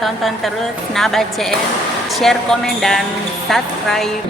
tonton terus Naba CM, share, komen, dan subscribe.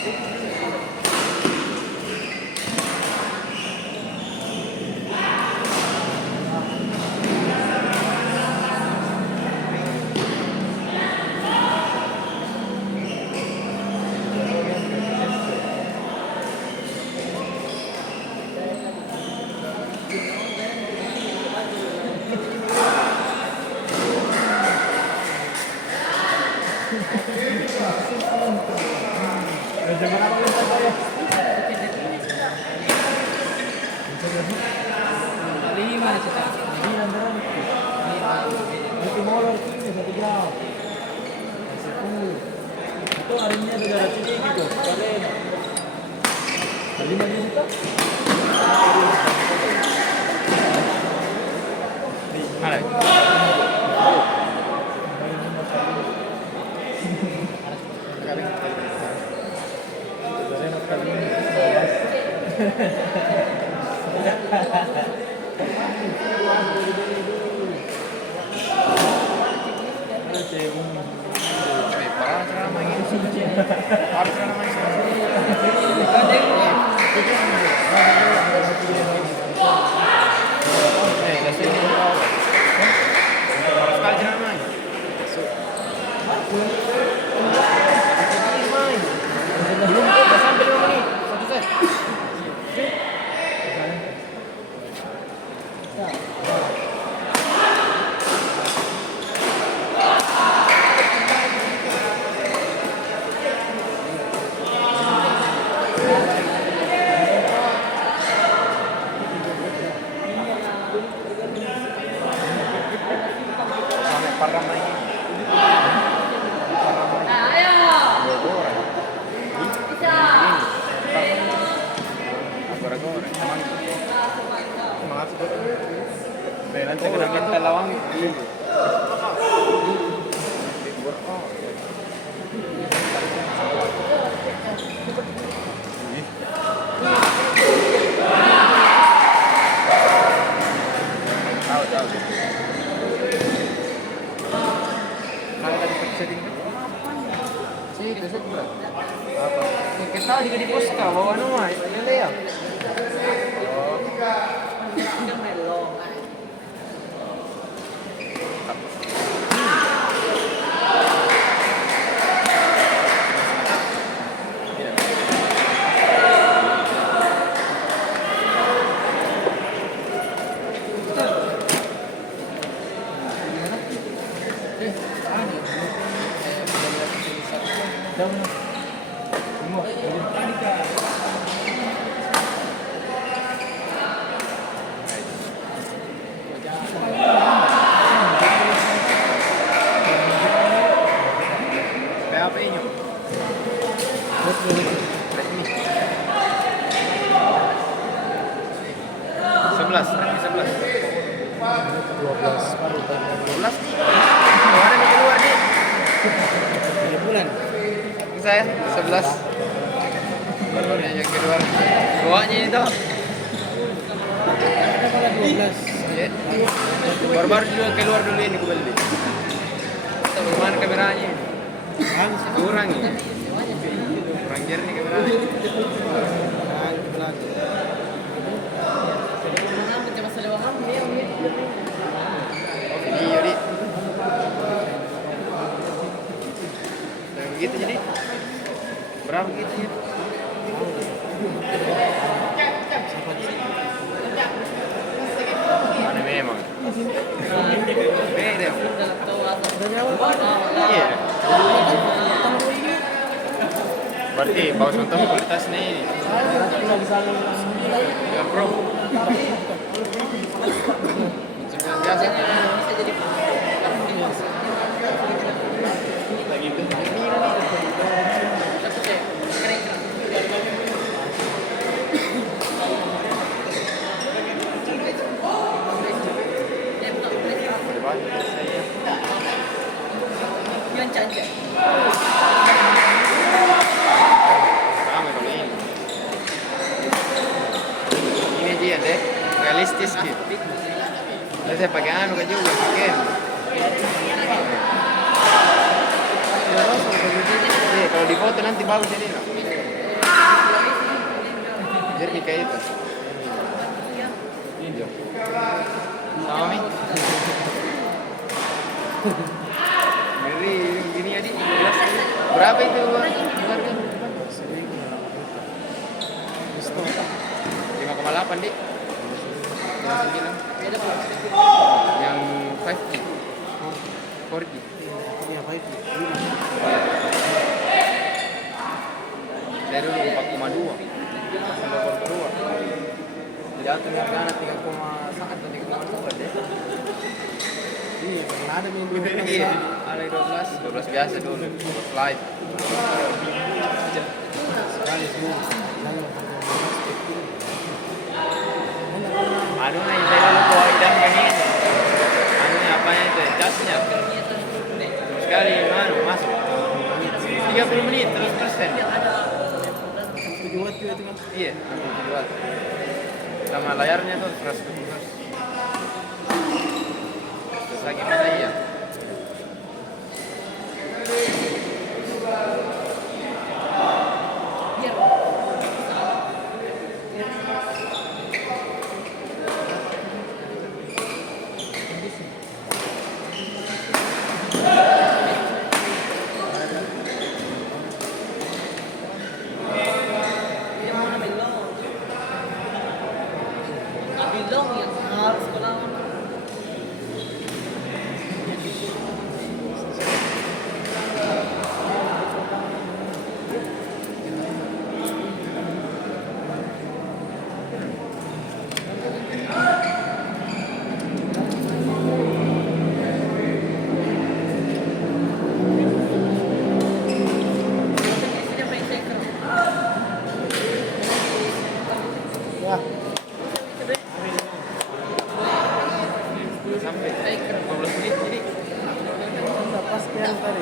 Itu harinya ada sini gitu. Kalian 5 juta. Nanti kena minta lawang. Tahu. Kalau tadi setting sih itu set bro. Apa? Kita di pos kau bawa nama, ini ya. Saya 11 baru yang kedua bawanya itu baru juga keluar dulu ini kembali bagaimana kameranya kurang ya kurang jernih kameranya jadi begitu jadi berapa gitu ya? Mana memang? Beda. Iya. Berarti bagus untuk kualitasnya ini. Ya bro. Biasa. Lagi itu. Ini dia deh, realistis gitu. Lalu saya pakai anu kan juga pakai. Kalau di foto nanti bagus jadi. Jernih kayak itu. Hijau. Sama Mi. Ngeri, gini adik. Berapa itu harga? 5,8 dik. Yang 5G. 4G. Iya, baik. Saya dulu 4,2. 4,2. Jatuh harganya 3,1 atau 3,2 deh. Iya, pernah ada minggu ini. Iya, ada 12 biasa dulu. Live. Sekali semua. Jangan pakai plastik. Anu nih, saya dulu bawa idam kan ini. Anunya apanya itu, jasnya. Sekali masuk. 30 menit terus persen. 7 watt juga itu kan. Iya, 7 watt. Sama layarnya tuh 117. Lagi mana iya? Sampai 12 menit jadi. Pas yang tadi.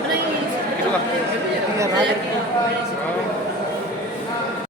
Kedua. Iya, rapi. Oh.